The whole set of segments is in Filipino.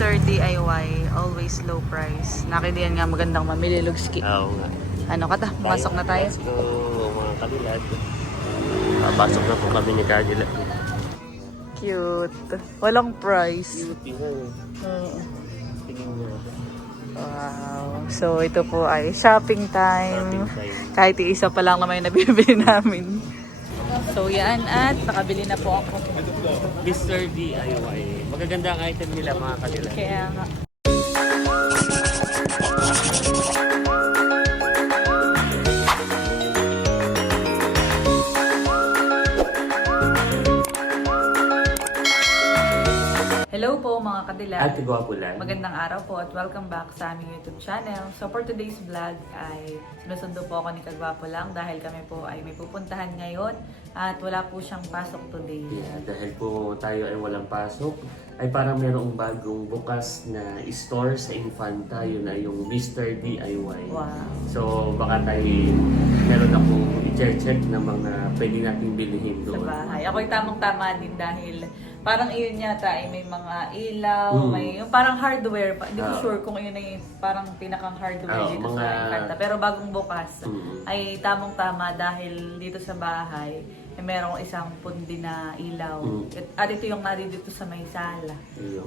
Mr. DIY, always low price. Nakidiyan nga magandang mamili, Lugski. Oo nga. Ano ka ta? Pumasok na tayo. Let's go, mga kalilad. Papasok na po kami ni Cadillac. Cute. Walang price. Beauty nga eh. Oo. Tingin nga. Wow. So, ito po ay shopping time. Shopping time. Kahit isa pa lang naman yung nabibili namin. So, yan. At nakabili na po ako. Mr. DIY. Magaganda ang item nila, mga kalilad. Kaya nga. Hello po mga kadilag. At gwapo lang. Magandang araw po at welcome back sa aming YouTube channel. So for today's vlog ay sinusundo po ako ni Kagwapo lang dahil kami po ay may pupuntahan ngayon at wala po siyang pasok today. Yeah, dahil po tayo ay walang pasok, ay parang merong bagong bukas na store sa Infanta, yun na yung Mr. DIY. Wow. So baka tayo meron akong i-check na mga pwede nating bilhin Sa doon. bahay. Ako'y tamang-tama din dahil parang iyon yata ay may mga ilaw, may yung parang hardware. Hindi ko sure kung iyon ay parang pinakang hardware dito sa Infanta. Pero bagong bukas ay tamang-tama dahil dito sa bahay ay merong isang pundi na ilaw. At ito yung naririto sa may sala.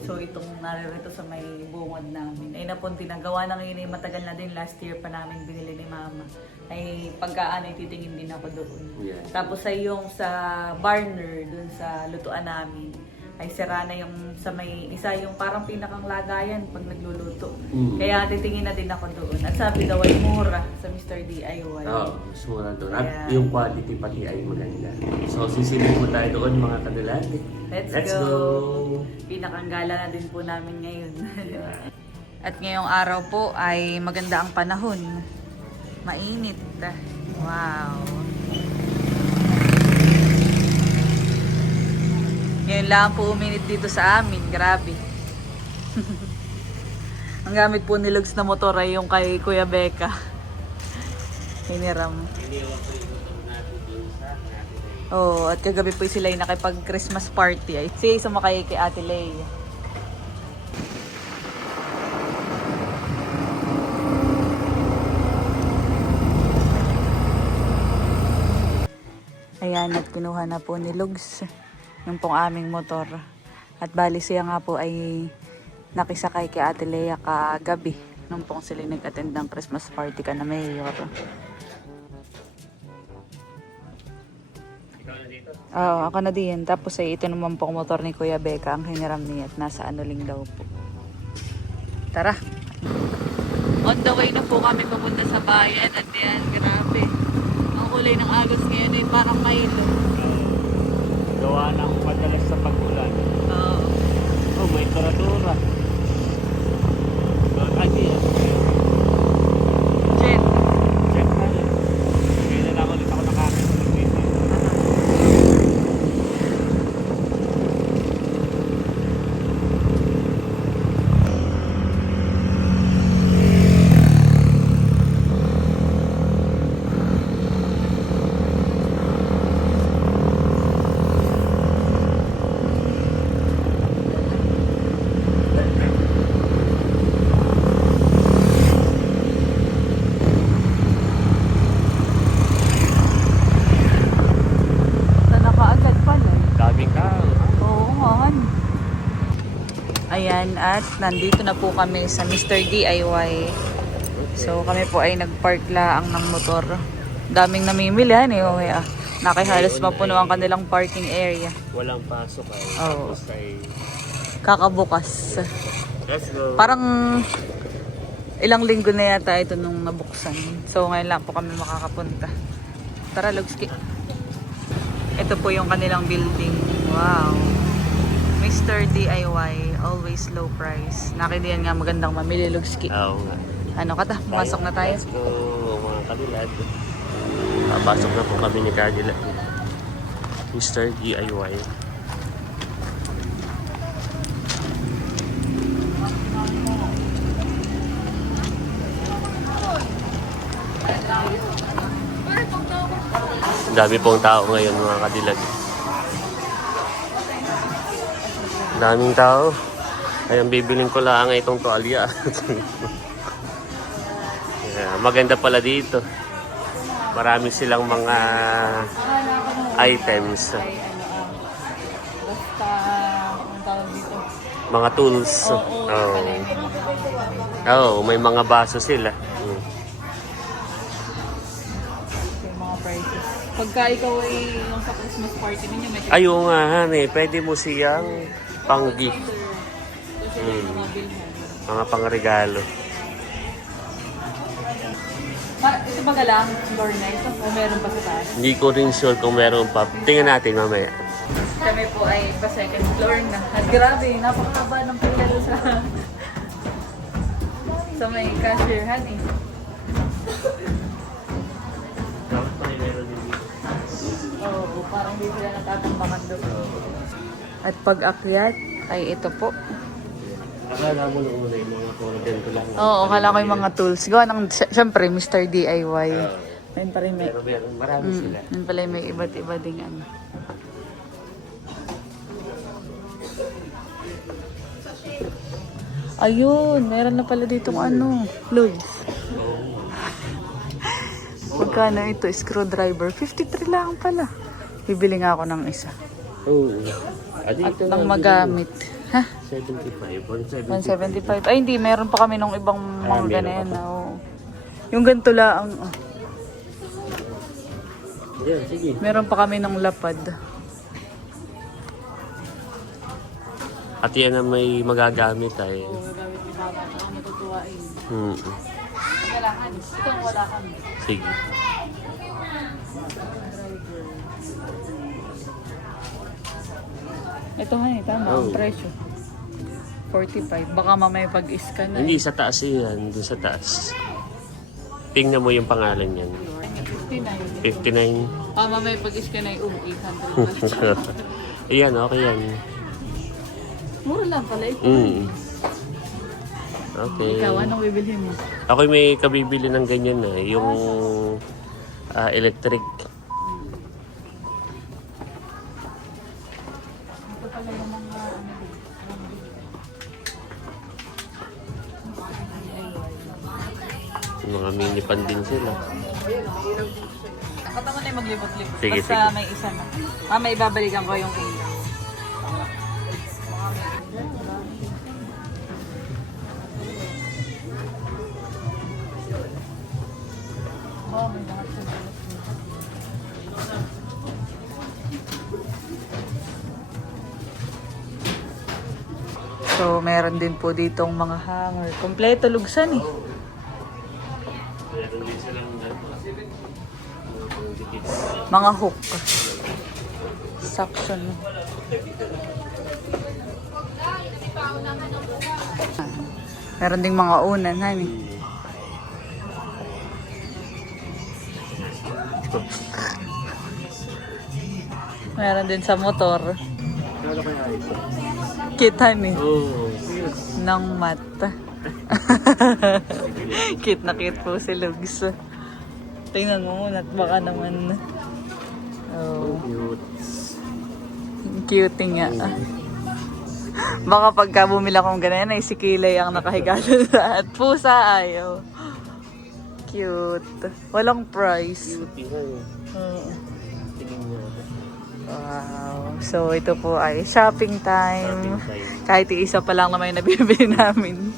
So itong naririto sa may bungod namin. Ay napunti na. Gawa na ngayon ay matagal na din. Last year pa namin binili ni Mama. Ay pagkaan ay titingin din ako doon. Yeah. Tapos ay yung sa burner dun sa lutuan namin ay sira na yung sa may isa yung parang pinakang lagayan pag nagluluto. Kaya titingin na din ako doon. At sabi daw ay mura sa Mr. DIY. Oo, mas mura doon. At Yeah. yung quality pati ay maganda. So sisilip po tayo doon, mga kadilag. Let's go! Pinakang gala na din po namin ngayon. At ngayong araw po ay maganda ang panahon. Mainit. Wow! Ngayon lang po uminit dito sa amin. Grabe. Ang gamit po ni Lugs na motor ay yung kay Kuya Becca. Hiniram. Iniwan ko yung motor natin doon sa natin. Oo, at kagabi po sila yung nakipag-Christmas party. Ay, siya sumakay kay Ate Lay. Ayan, at kinuha na po ni Lugs yung pong aming motor. At bali siya nga po ay nakisakay kay Ate Lea kagabi nung pong sila nag-attend ng Christmas party ka na mayor. Ikaw na dito? Oo, ako na din. Tapos ay ito naman pong motor ni Kuya Becca ang hiniram niya at nasa Anuling daw po. Tara! On the way na po kami papunta sa bayan at yan, grabe. Ang kulay ng agos ngayon ay parang Milo. Gawa ng madalas sa pag-ulan. Oo. Oh, may tura-tura. Bakit Jen. check na yun. Kaya na ulit ako nakakita ng video. Sana kaagad pala. Daming tao. Oo nga. Ayan, at nandito na po kami sa Mr. DIY. So kami po ay nagpark laang ng motor. Daming namimili eh. Oh, yeah. Nakihalos mapuno ang kanilang parking area. Walang pasok ay. Oo. Tapos ay... Kakabukas. Let's go. Parang ilang linggo na yata ito nung nabuksan. So ngayon lang po kami makakapunta. Tara, Lugski. Ito po yung kanilang building. Wow. Mr. DIY, always low price. Nakidiyan nga magandang mamili, Lugski. Oo nga. Ano ka ta? Pumasok na tayo. Let's go, mga kalilad. Papasok na po kami ni Cadillac. Mr. DIY. Dami pong tao ngayon, mga kadilag. Daming tao. Ay, ang bibiling ko lang itong tuwalya. Yeah, maganda pala dito. Marami silang mga Akala ko nung items. ay basta, ang tawag dito? Mga tools. Oo, Oo. pala yung Oo, may mga baso sila. yung mga prices. Pagka ikaw ay yung sa Christmas party ninyo, may Ayaw nga, honey. Pwede mo siyang pang-gift. kasi yung mga bilhin. Mga pang-regalo. Ito ba galang floor na ito? O meron pa sa taas? Hindi ko rin sure kung meron pa. Tingnan natin mamaya. Kami po ay pa second floor na. At grabe, napakahaba ng pila doon sa may cashierhan eh. Oo, parang di sila natatambakan doon. At pag-akyat ay ito po. Akala mo nung una yung mga puro ganito lang. Oo, akala ko yung mga tools. Gawa ng, syempre, Mr. DIY. Ayun pa rin may, Pero meron, marami sila. yun pala may iba't iba ding ano. Ayun, meron na pala ditong ano, loads. Magkano ito? Screwdriver. 53 lang pala. Bibili nga ako ng isa. Oo. At nang magamit. Ha? 75. 175. Ay, hindi. Meron pa kami nung ibang mga meron ganyan. pa. Oo. Yung ganito lang. Yeah, sige. Meron pa kami ng lapad. At yan ang may magagamit ay. Oo, gagamit ni Papa. Ako matutuwain. Kailangan. Ito ang wala kami. Sige. Ito nga eh, tama. Ang Oo. presyo. 45. Baka mamaya pag-scan na. Hindi, sa taas yan. Doon sa taas. Tingnan mo yung pangalan yan. 59. 59. Mamaya pag-scan na yung 800. Ayan, okay yan. Mura lang pala ito. Okay. Ikaw, anong bibilhin mo? Ako may kabibili ng ganyan na. Yung electric. Ito pala yung mga Yung mga mini pan din sila. Kataman na yung maglibot-libot. Sige, Basta sige. may isa na. May ibabalikan ko yung ilaw. Oh, may lahat sa balot. So, meron din po ditong mga hanger. Kompleto lugsan eh. Meron din silang Mga hook. Suction. Meron ding mga unan, honey. Meron din sa motor. Kano kaya ito? Kita ni. Oh. Ng mata. Cute na cute po si Lugs. Tingnan mo muna at baka naman. Oh, Cute. cute nga. Baka pagka bumila kong ganyan ay si Kilay ang nakahiga doon at pusa ayaw. Cute. Walang price. Cute yan. Oo. Tingin mo. Wow. So ito po ay shopping time. Shopping time. Kahit isa pa lang naman yung nabibili namin.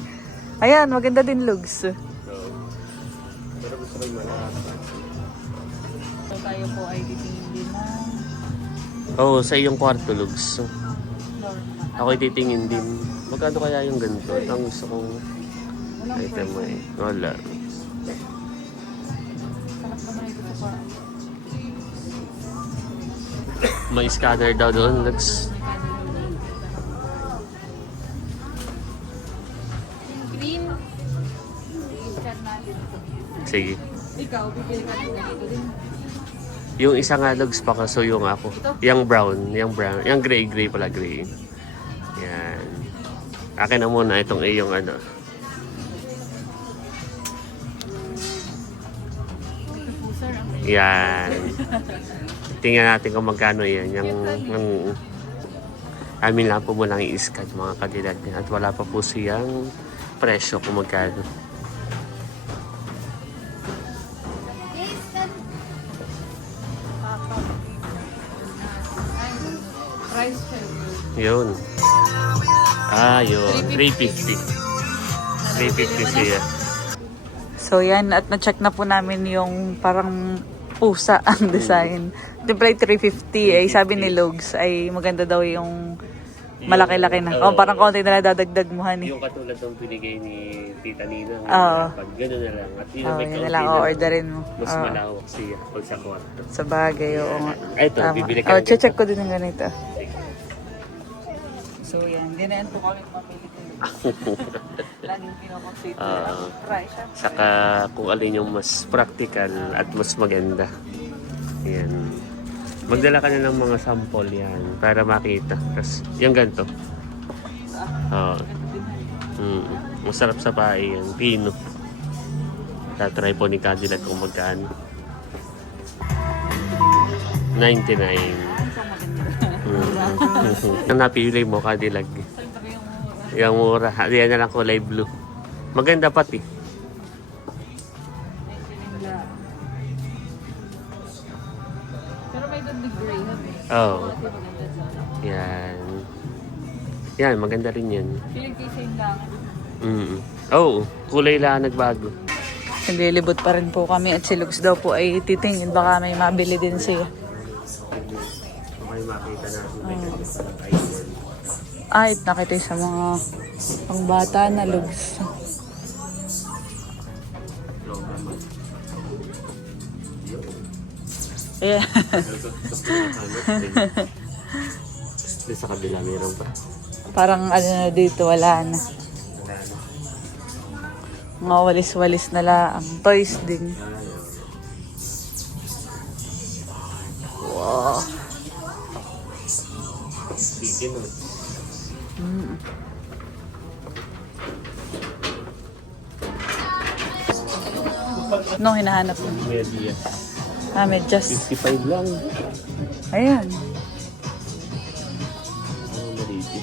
Ayan, maganda din Lugs. So, pero gusto ko yung malakas. So tayo po ay titingin din na Oo, sa iyong kwarto, Lugs. floor naman. Ako'y titingin din. Magkano kaya yung ganito? Ang gusto kong item mo eh. Wala. Sarap naman ito sa parang. May scanner daw doon, Lugs. Green. I-scan natin. Sige. Ikaw, bibili ka din ganito din. Yung isa nga, Lugs, pakasuyo nga ako. Yung brown. Yung brown. Yung gray pala, gray. Yan. Akin na muna itong iyong ano. Ito po sir, ang Yan. Tingnan natin kung magkano yan. Yung Amin lang po muna i-scan mga kadilag. At wala pa po siyang presyo kung magkano. Price check. Yun. Yun. 350. 350 siya. So yan, at na-check na po namin yung parang pusa ang design. Siyempre 350 ay sabi ni Logs ay maganda daw yung malaki-laki na. Parang konti na dadagdag mo hani. Yung katulad ng binigay ni Tita Nina. Pag gano'n na lang. At yun may yun na lang, orderin mo. Mas malawak siya pag sa kwarto. Sa bagay, oo nga. Ito, bibili ka ng check ko din ng ganito. So yan, dinaan po kami mamili ko. Laging pinakonsider. Try siya. Saka kung alin yung mas practical at mas maganda. Yan. Magdala ka na ng mga sample yan para makita. Tapos yung ganito. Masarap sa pae yan. Pino. Tatry po ni Cadillac kung magkano. 99. Ang napili mo, Cadillac. Yung mura. Yan na lang kulay blue. Maganda pati. Pero may doon big gray. Oo. Yan. Yan, maganda rin yan. Feeling kayo same lang. Oo, kulay lang nagbago. Naglilibot pa rin po kami at si Lux daw po ay titingin. Baka may mabili din siya. May makita natin may ganito palang item. Ay, nakita sa mga pangbata na Lux. Yeah. Sa kabila meron pa. Parang ano na dito, wala na. Mga walis-walis na lang. Toys din. Wow. Anong hinahanap mo? Medyas. Medyas. 55 lang. Ayan. Maliti.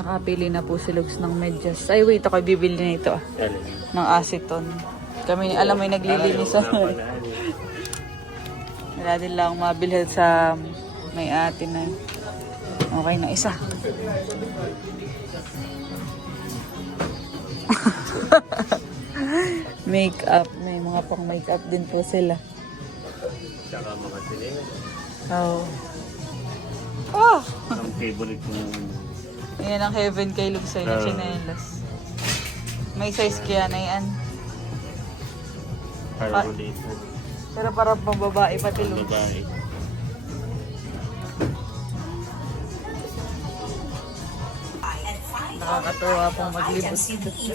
Nakapili na po si Lux ng medyas. Ay, wait. Ako bibili na ito. Ng aceton. Kami, alam mo, naglilinis ako. Wala din lang mabilhan sa may ate na. Okay na, isa. Makeup. May mga pang makeup din po sila. Saka mga sinela. Oh. Oh! Ang favorite kong... Ayan ang heaven kay Lux ay na chinelas. May size kaya na yan. Para ulit. Pero para pang babae pati Lux. Babae. Nakakatuwa pong maglibot.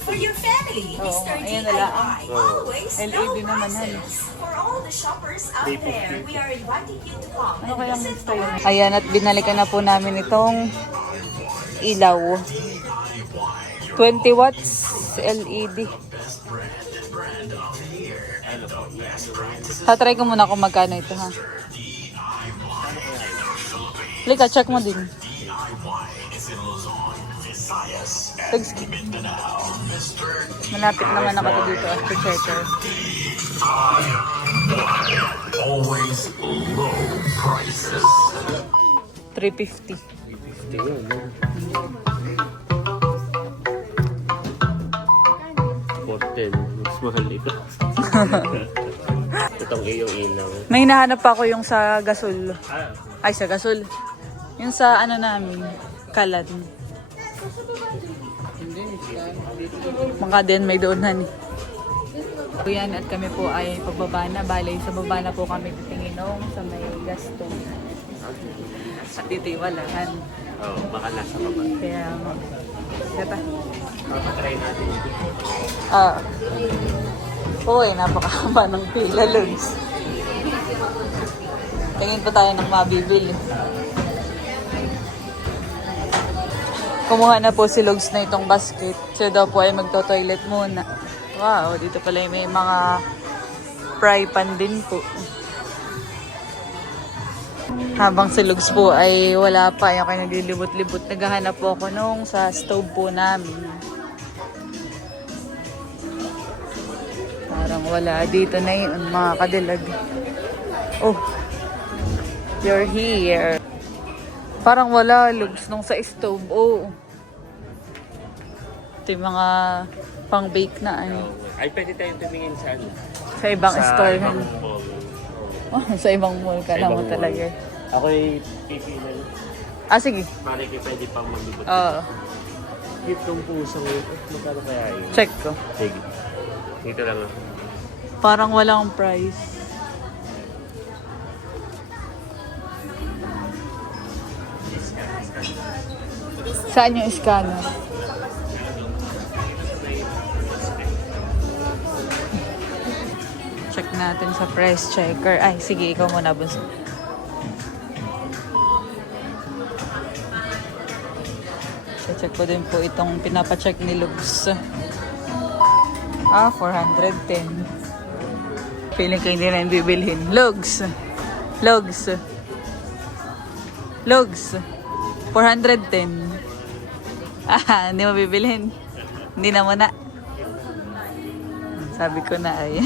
For your family, Mr. DIY. Always LED naman han. For all the shoppers out there, we are inviting you to come. Ano kayang gusto yun? Ayan, at binalikan na po namin itong ilaw. 20 watts LED. Tatry ko muna kung magkano ito, ha? Lika, check mo din. Malapit naman ako dito at checker. Always low prices. 350. 50 yun, no? 410. Mas mahal ito. Itong iyong ilaw. May hinahanap pa ako yung sa gasol. Ay, sa gasol. Yung sa ano namin, kalan. Mga din may doonan eh. So yan, at kami po ay pagbaba na. Bale, sa baba na po kami titinginong sa may gasto. At dito yung walahan. Oo, baka nasa baba. Kaya, kata. Papatry natin ito. Oo napakahaba ng pila, Logs. Tingin pa tayo ng mabibili. Kumuha na po si Logs na itong basket. Siya daw po ay magto-toilet muna. Wow, dito pala may mga fry pan din po. Habang si Lugs po ay wala pa, yung kayo naglilibot-libot, naghahanap po ako nung sa stove po namin. Parang wala. Dito na yun, mga kadilag. Oh, you're here. Parang wala, Lugs, nung sa stove. Oh. Ito yung mga pang-bake na ano. Ay, pwede tayong tumingin sa ano? Sa ibang store. ibang Ano? mall. Oh, sa ibang mall ka Sa na mo ibang talaga. mall. Ako'y pipilan. Ah, sige. Malay ko pwede pang maglibot. Oo. Cute tong pusong ito. Magkano kaya yun? Check ko. Sige. Dito lang ako. Parang walang price. Saan yung scanner? Check natin sa price checker. Ay, sige, ikaw muna, Bunso. Check ko din po itong pinapacheck ni Lugs. Ah, 410. Feeling ko hindi na yung bibilhin. Lugs! Lugs! Lugs! 410. Ah, hindi mo bibilhin. Hindi na muna. Sabi ko na ay.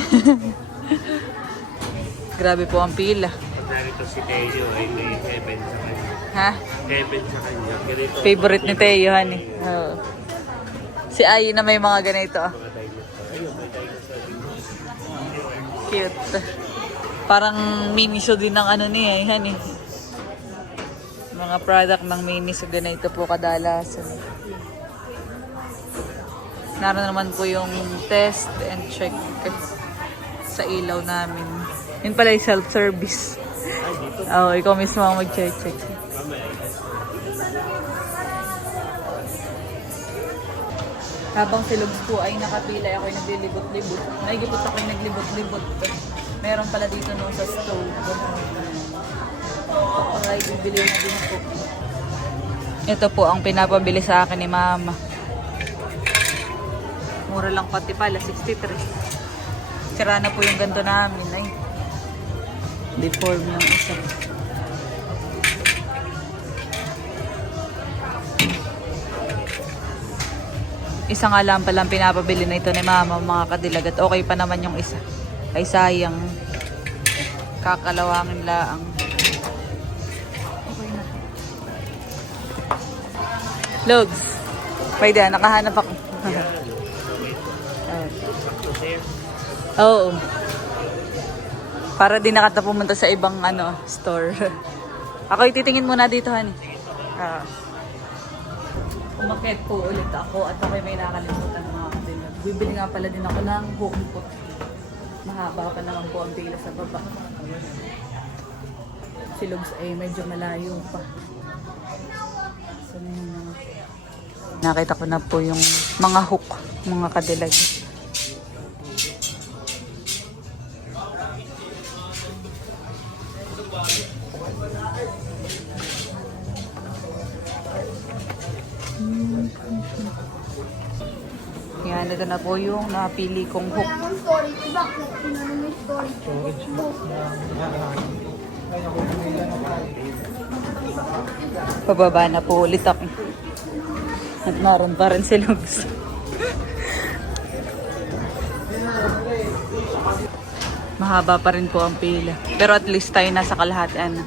Grabe po ang pila. Pag narito si Teo, ay may heaven sa kanya. Ha? Heaven sa kanya. Ganito. Favorite ni Teo, honey. Oo. Si Ai na may mga ganito. Ah. Mga dinosaur. Ayun, may dinosaur. Cute. Parang miniso din ng ano niya, honey. Mga product ng miniso ganito po kadalasan. Naroon naman po yung test and check sa ilaw namin. Yun pala yung self-service. Oo, ikaw mismo ang mag-check. Habang si Lugs po ay nakapila, ako ay naglilibot-libot. Naigipot ako ay naglibot-libot. Meron pala dito nung sa stove. Ay, bibili na din ako. Ito po ang pinapabili sa akin ni Mama. Mura lang pati pala, 63. Sira na po yung ganto namin. Ay, deform yung isa. Isa nga lang palang pinapabili na ito ni Mama, mga kadilag. At okay pa naman yung isa. Ay sayang. Kakalawangin laang. Okay na. Logs. Pwede, nakahanap ako. Oo. Para di na kita pumunta sa ibang store. Ako titingin muna dito, honey. Umakyat po ulit ako at ako'y may nakalimutan ng mga kadilag. Bibili nga pala din ako ng hook po. Mahaba pa naman po ang pila sa baba. Si Lugs ay medyo malayo pa. So, nakita ko na po yung mga hook, mga kadilag. Yan, ito na po yung napili kong hook. Pababa na po ulit ako. At naroon pa rin si Lugs. Mahaba pa rin po ang pila. Pero at least tayo nasa kalahatan.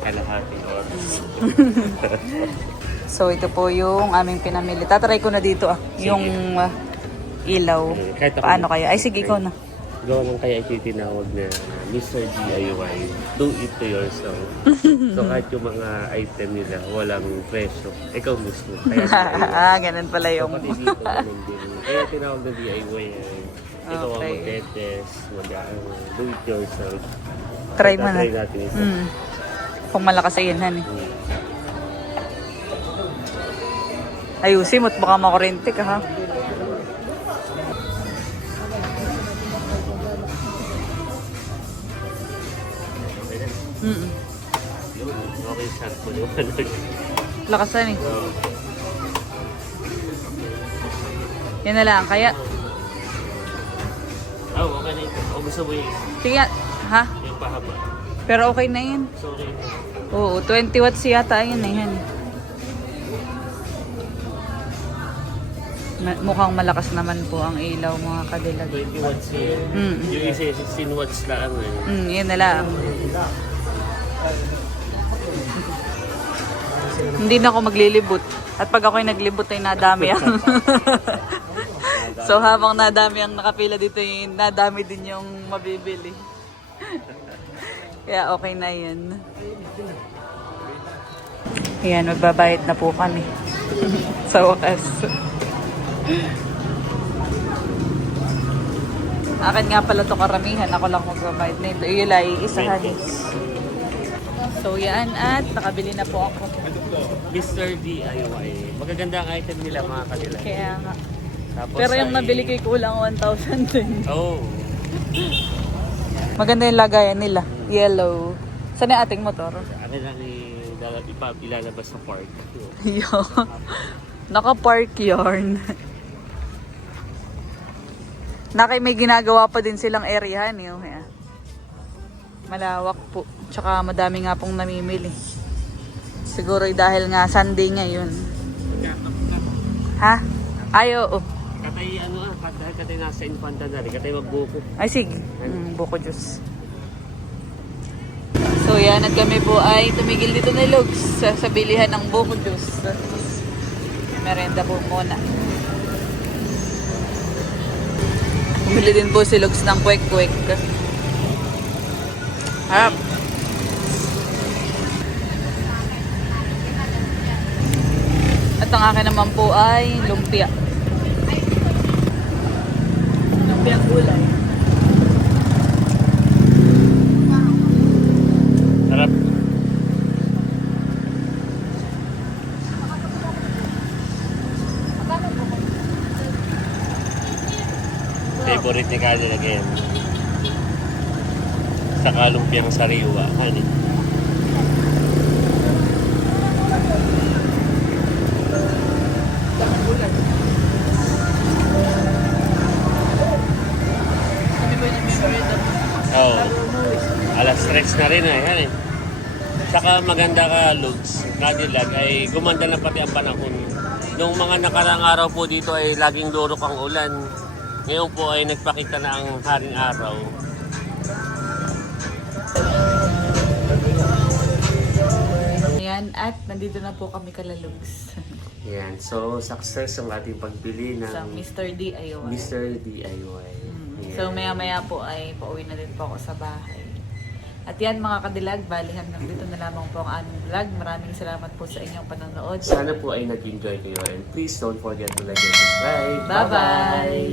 Kalahati oras. So ito po yung aming pinamili. Tatry ko na dito yung ilaw. Kahit ako Paano kaya? Ay sige, ikaw na. Gawa lang kaya ito tinawag na Mr. DIY. Do it to yourself. So kahit yung mga item nila, walang presyo. Ikaw mismo. Kaya Ganun pala yung... pati dito, ganun din. Kaya tinawag na DIY. Ikaw ang Okay. mag-test, do it yourself. Try mo na. Try natin isa. Kung malakas ayun, honey. Ayusin mo't baka makurente ka, ha? Okay, sakto naman. Lakasan eh. Yan na lang, kaya... Oh, okay na ito. O gusto mo yung Sige, ha? yung pahaba. Pero okay na yan. Sorry. Oo, 20 watts yata yun na yan. Mukhang malakas naman po ang ilaw mga kadilag. 20 watts yan. Yung isa 16 watts lang eh. Yun na lang. Hindi na ako maglilibot. At pag ako'y naglibot ay nadami ang... So habang nadami ang nakapila dito, nadami din yung mabibili. Kaya okay na yun. Ayan, magbabayad na po kami. Sa wakas. Akin nga pala ito karamihan. Ako lang magbabayad na ito. Yun ay isahan. So yan, at nakabili na po ako. Mr. DIY. Magaganda ang item nila mga kanila. Kaya nga. Tapos Pero yung ay- nabili ko kulang 1,000 din. Oh. Maganda yung lagayan nila. Yellow. Saan yung ating motor? Akin lang ilalabas sa park. Yo. Naka-park yarn. May ginagawa pa din silang area niyo. Malawak po. Tsaka madami nga pong namimili. Siguro dahil nga Sunday ngayon. Ha? Ay, oo. Katay katay nasa infanta na rin. Katay magbuko. Ay, sige. Buko juice. So, yan. At kami po ay tumigil dito na Lugs sa bilihan ng buko juice. Merenda po muna. Bumili din po si Lugs ng kwek-kwek. Harap. At ang akin naman po ay lumpia. Lumpia gulay. Harap. Favorite ni Kali again. Sa kalumpiang sariwa. Hani. Oh. Alas 3 na rin yan eh. Saka maganda ka, Lugs. Cadillac ay gumanda na pati ang panahon. Noong mga nakarang araw po dito ay laging durok ang ulan. Ngayon po ay nagpakita na ang haring araw. Ayan, at nandito na po kami kalalugs. Yan. So, success ang ating pagbili ng Sa Mr. DIY. Mr. DIY. Yan. So maya-maya po ay pauwi na din po ako sa bahay. At yan mga kadilag, bali hanggang dito na lamang po ang aming vlog. Maraming salamat po sa inyong panonood. Sana po ay nag-enjoy kayo and please don't forget to like and subscribe. Bye-bye!